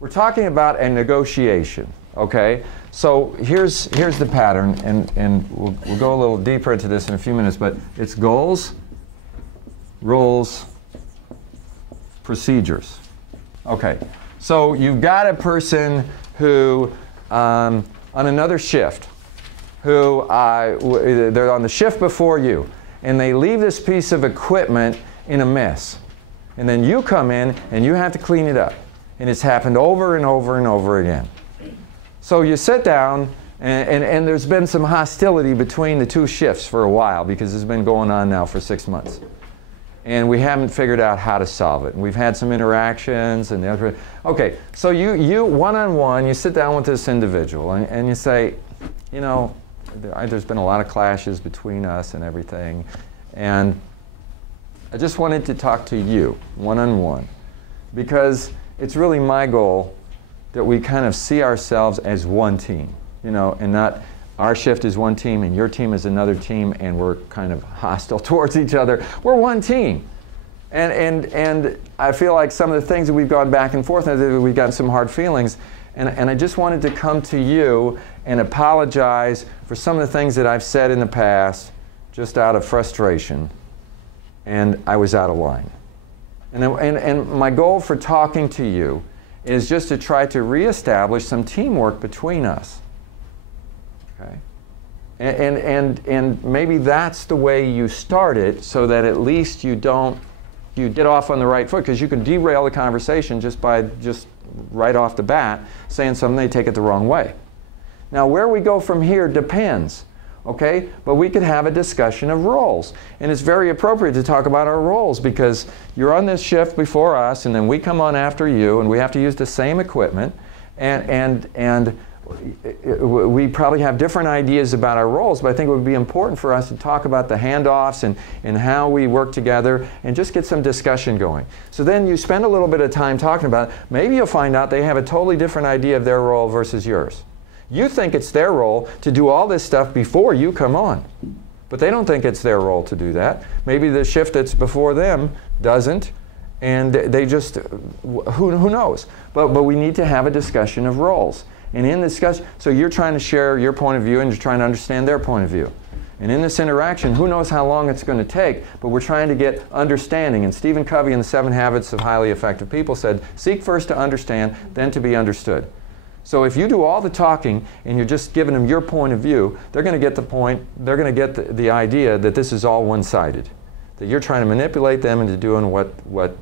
We're talking about a negotiation, okay? So here's the pattern, and we'll go a little deeper into this in a few minutes, but it's goals, roles, procedures. Okay, so you've got a person who, on another shift, who they're on the shift before you, and they leave this piece of equipment in a mess. And then you come in and you have to clean it up. And it's happened over and over and over again. So you sit down, and there's been some hostility between the two shifts for a while because it's been going on now for 6 months. And we haven't figured out how to solve it. And we've had some interactions. Okay, so you one-on-one, you sit down with this individual and you say, you know, there's been a lot of clashes between us and everything. And I just wanted to talk to you one-on-one because it's really my goal that we kind of see ourselves as one team, you know, and not our shift is one team and your team is another team and we're kind of hostile towards each other. We're one team. And I feel like some of the things that we've gone back and forth, we've gotten some hard feelings. And I just wanted to come to you and apologize for some of the things that I've said in the past just out of frustration. And I was out of line. And my goal for talking to you is just to try to reestablish some teamwork between us. Okay? And maybe that's the way you start it so that at least you get off on the right foot, because you can derail the conversation just by right off the bat saying something, they take it the wrong way. Now where we go from here depends. Okay? But we could have a discussion of roles. And it's very appropriate to talk about our roles because you're on this shift before us and then we come on after you and we have to use the same equipment and we probably have different ideas about our roles, but I think it would be important for us to talk about the handoffs and how we work together and just get some discussion going. So then you spend a little bit of time talking about it. Maybe you'll find out they have a totally different idea of their role versus yours. You think it's their role to do all this stuff before you come on. But they don't think it's their role to do that. Maybe the shift that's before them doesn't, and they just, who knows? But we need to have a discussion of roles. And in discussion, so you're trying to share your point of view and you're trying to understand their point of view. And in this interaction, who knows how long it's going to take, but we're trying to get understanding. And Stephen Covey in the 7 Habits of Highly Effective People said, seek first to understand, then to be understood. So if you do all the talking and you're just giving them your point of view, they're going to get the point, they're going to get the idea that this is all one-sided, that you're trying to manipulate them into doing what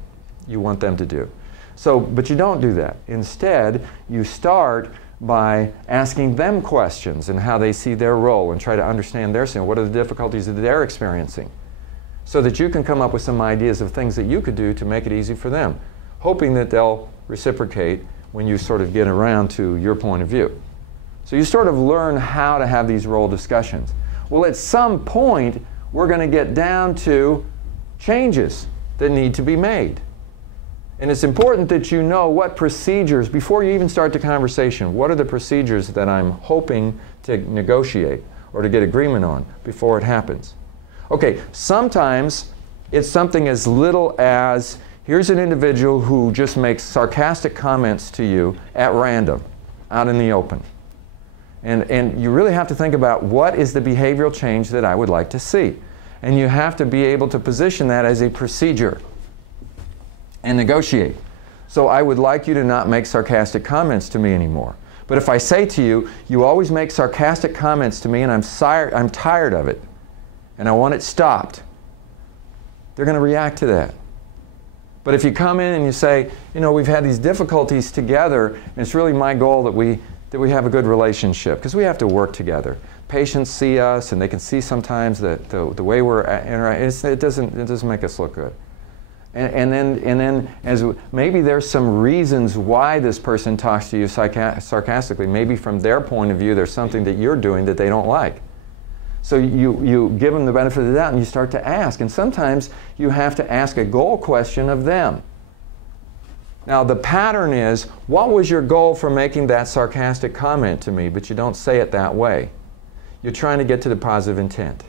you want them to do. So, but you don't do that. Instead, you start by asking them questions and how they see their role and try to understand their scene. What are the difficulties that they're experiencing? So that you can come up with some ideas of things that you could do to make it easy for them, hoping that they'll reciprocate when you sort of get around to your point of view. So you sort of learn how to have these role discussions. Well, at some point, we're going to get down to changes that need to be made. And it's important that you know what procedures, before you even start the conversation, what are the procedures that I'm hoping to negotiate or to get agreement on before it happens. Okay, sometimes it's something as little as, here's an individual who just makes sarcastic comments to you at random, out in the open. And you really have to think about what is the behavioral change that I would like to see. And you have to be able to position that as a procedure and negotiate. So I would like you to not make sarcastic comments to me anymore. But if I say to you, you always make sarcastic comments to me and I'm tired of it and I want it stopped, they're going to react to that. But if you come in and you say, you know, we've had these difficulties together, and it's really my goal that we have a good relationship, because we have to work together. Patients see us, and they can see sometimes that the way we're interacting, it doesn't make us look good. And then as maybe there's some reasons why this person talks to you sarcastically. Maybe from their point of view, there's something that you're doing that they don't like. So you give them the benefit of the doubt and you start to ask. And sometimes you have to ask a goal question of them. Now the pattern is, what was your goal for making that sarcastic comment to me? But you don't say it that way. You're trying to get to the positive intent.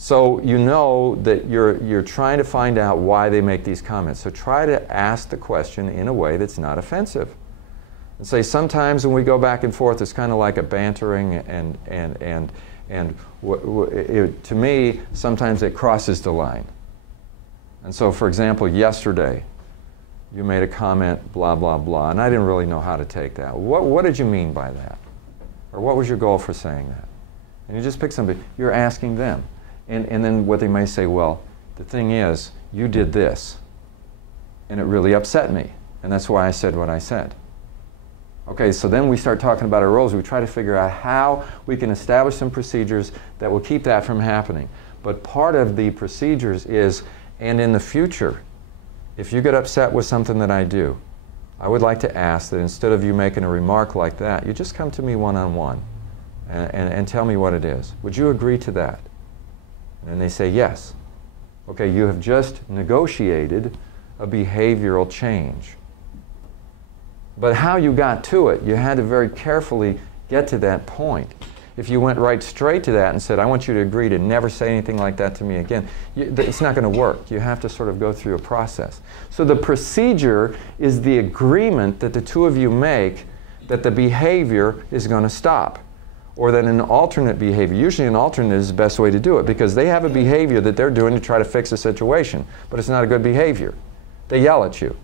So you know that you're trying to find out why they make these comments. So try to ask the question in a way that's not offensive. And say sometimes when we go back and forth, it's kind of like a bantering, to me, sometimes it crosses the line. And so, for example, yesterday, you made a comment, blah, blah, blah, and I didn't really know how to take that. What did you mean by that? Or what was your goal for saying that? And you just pick somebody, you're asking them. And then what they may say, well, the thing is, you did this, and it really upset me, and that's why I said what I said. Okay, so then we start talking about our roles. We try to figure out how we can establish some procedures that will keep that from happening. But part of the procedures is, and in the future, if you get upset with something that I do, I would like to ask that instead of you making a remark like that, you just come to me one-on-one and tell me what it is. Would you agree to that? And they say yes. Okay, you have just negotiated a behavioral change. But how you got to it, you had to very carefully get to that point. If you went right straight to that and said, I want you to agree to never say anything like that to me again, it's not going to work. You have to sort of go through a process. So the procedure is the agreement that the two of you make that the behavior is going to stop. Or that an alternate behavior, usually an alternate is the best way to do it because they have a behavior that they're doing to try to fix a situation, but it's not a good behavior. They yell at you,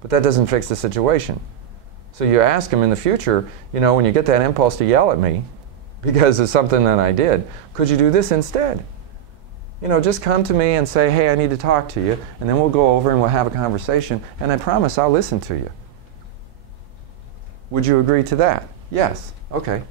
but that doesn't fix the situation. So you ask them in the future, you know, when you get that impulse to yell at me because of something that I did, could you do this instead? You know, just come to me and say, hey, I need to talk to you, and then we'll go over and we'll have a conversation, and I promise I'll listen to you. Would you agree to that? Yes. Okay.